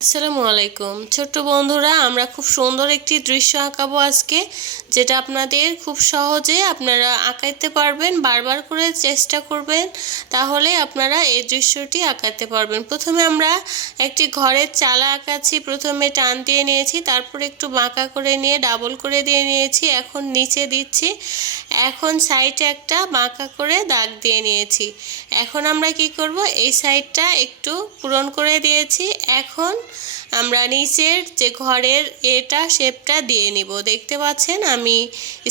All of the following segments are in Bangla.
আসসালামু আলাইকুম ছোট্ট বন্ধুরা, আমরা খুব সুন্দর একটি দৃশ্য আঁকাবো আজকে, যেটা আপনাদের খুব সহজে আপনারা আঁকাইতে পারবেন। বারবার করে চেষ্টা করবেন, তাহলে আপনারা এই দৃশ্যটি আঁকাতে পারবেন। প্রথমে আমরা একটি ঘরের চালা আঁকাচ্ছি। প্রথমে টান দিয়ে নিয়েছি, তারপর একটু বাঁকা করে নিয়ে ডাবল করে দিয়ে নিয়েছি। এখন নিচে দিচ্ছি, এখন সাইডে একটা বাঁকা করে দাগ দিয়ে নিয়েছি। এখন আমরা কি করব, এই সাইডটা একটু পূরণ করে দিয়েছি। এখন আমরা নিচের যে ঘরের এটা শেপটা দিয়ে নিব। দেখতে পাচ্ছেন আমি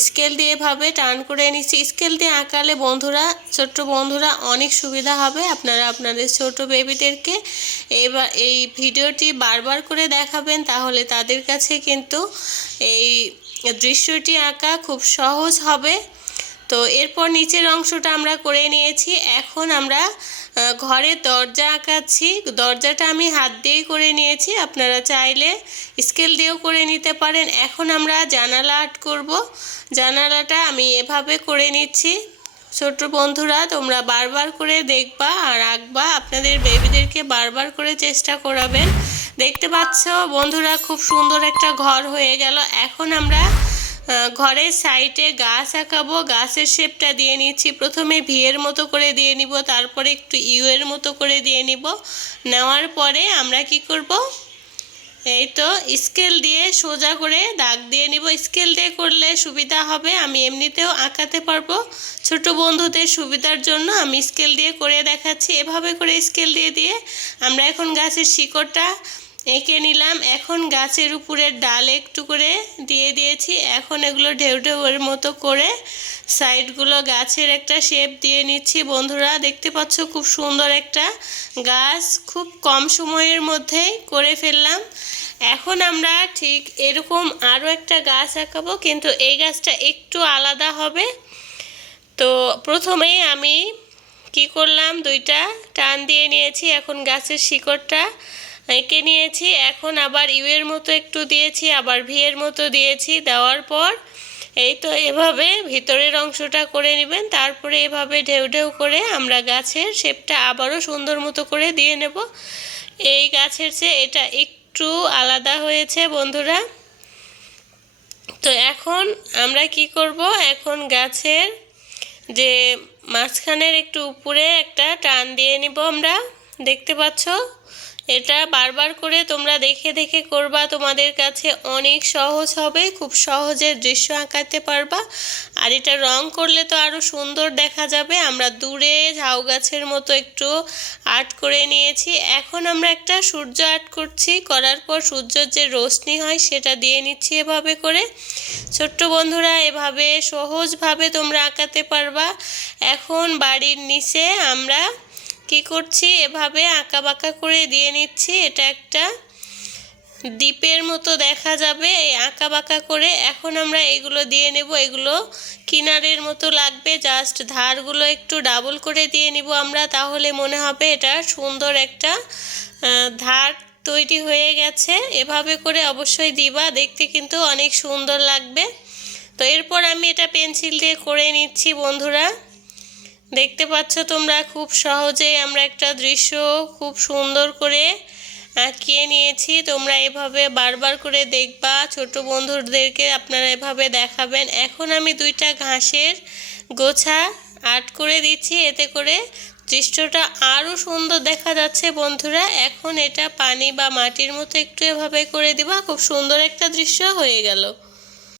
স্কেল দিয়ে এভাবে টান করে নিচ্ছি। স্কেল দিয়ে আঁকালে বন্ধুরা, ছোট্ট বন্ধুরা, অনেক সুবিধা হবে। আপনারা আপনাদের ছোট বেবিদেরকে এই ভিডিওটি বারবার করে দেখাবেন, তাহলে তাদের কাছে কিন্তু এই দৃশ্যটি আঁকা খুব সহজ হবে। তো এরপর নিচের অংশটা আমরা করে নিয়েছি। এখন আমরা ঘরের দরজা আঁকাচ্ছি। দরজাটা আমি হাত দিয়েই করে নিয়েছি, আপনারা চাইলে স্কেল দিয়েও করে নিতে পারেন। এখন আমরা জানালা আর্ট করব। জানালাটা আমি এভাবে করে নিচ্ছি। ছোট্ট বন্ধুরা, তোমরা বারবার করে দেখবা আর আঁকবা, আপনাদের বেবিদেরকে বারবার করে চেষ্টা করাবেন। দেখতে পাচ্ছ বন্ধুরা, খুব সুন্দর একটা ঘর হয়ে গেল। এখন আমরা ঘরের সাইডে গাছ আঁকাবো। গাছের শেপটা দিয়ে নিচ্ছি। প্রথমে ভি এর মতো করে দিয়ে নিব, তারপরে একটু ইউ এর মতো করে দিয়ে নিব। নেওয়ার পরে আমরা কি করব, এই তো স্কেল দিয়ে সোজা করে দাগ দিয়ে নিব। স্কেল দিয়ে করলে সুবিধা হবে, আমি এমনিতেও আঁকাতে পারবো। ছোট বন্ধুদের সুবিধার জন্য আমি স্কেল দিয়ে করে দেখাচ্ছি। এভাবে করে স্কেল দিয়ে দিয়ে আমরা এখন গাছের শিকড়টা এঁকে নিলাম। এখন গাছের উপরের ডাল একটু করে দিয়ে দিয়েছি। এখন এগুলো ঢেউ ঢেউয়ের মতো করে সাইডগুলো গাছের একটা শেপ দিয়ে নিচ্ছি। বন্ধুরা দেখতে পাচ্ছ, খুব সুন্দর একটা গাছ খুব কম সময়ের মধ্যেই করে ফেললাম। এখন আমরা ঠিক এরকম আরও একটা গাছ আঁকাবো, কিন্তু এই গাছটা একটু আলাদা হবে। তো প্রথমেই আমি কি করলাম, দুইটা টান দিয়ে নিয়েছি। এখন গাছের শিকড়টা এঁকে নিয়েছি। এখন আবার ইউ এর মতো একটু দিয়েছি, আবার ভি এর মতো দিয়েছি। দেওয়ার পর এই তো এভাবে ভিতরের অংশটা করে নেবেন। তারপরে এভাবে ঢেউ ঢেউ করে আমরা গাছের শেপটা আবারও সুন্দর মতো করে দিয়ে নেব। এই গাছের চেয়ে এটা একটু আলাদা হয়েছে বন্ধুরা। তো এখন আমরা কি করব, এখন গাছের যে মাঝখানের একটু উপরে একটা টান দিয়ে নিব আমরা। দেখতে পাচ্ছ, এটা বারবার করে তোমরা দেখে দেখে করবা, তোমাদের কাছে অনেক সহজ হবে। খুব সহজে দৃশ্য আঁকাতে পারবা। আর এটা রং করলে তো আরও সুন্দর দেখা যাবে। আমরা দূরে ঝাউ গাছের মতো একটু আর্ট করে নিয়েছি। এখন আমরা একটা সূর্য আর্ট করছি। করার পর সূর্যের যে রোশনি হয় সেটা দিয়ে নিচ্ছি এভাবে করে। ছোট্ট বন্ধুরা, এভাবে সহজভাবে তোমরা আঁকাতে পারবা। এখন বাড়ির নিচে আমরা কি করছি, এভাবে আঁকা বাঁকা করে দিয়ে নিচ্ছি। এটা একটা দ্বীপের মতো দেখা যাবে এই আঁকা বাঁকা করে। এখন আমরা এগুলো দিয়ে নেব। এগুলো কিনারের মতো লাগবে, জাস্ট ধারগুলো একটু ডাবল করে দিয়ে নিব আমরা, তাহলে মনে হবে এটা সুন্দর একটা ধার তৈরি হয়ে গেছে। এভাবে করে অবশ্যই দিবা, দেখতে কিন্তু অনেক সুন্দর লাগবে। তো এরপর আমি এটা পেন্সিল দিয়ে করে নিচ্ছি বন্ধুরা। দেখতে পাচ্ছ তোমরা, খুব সহজেই আমরা একটা দৃশ্য খুব সুন্দর করে আঁকিয়ে নিয়েছি। তোমরা এভাবে বারবার করে দেখবা, ছোট বন্ধুদেরকে আপনারা এভাবে দেখাবেন। এখন আমি দুইটা ঘাসের গোছা আর্ট করে দিচ্ছি, এতে করে দৃশ্যটা আরও সুন্দর দেখা যাচ্ছে বন্ধুরা। এখন এটা পানি বা মাটির মতো একটু এভাবে করে দিবা, খুব সুন্দর একটা দৃশ্য হয়ে গেল।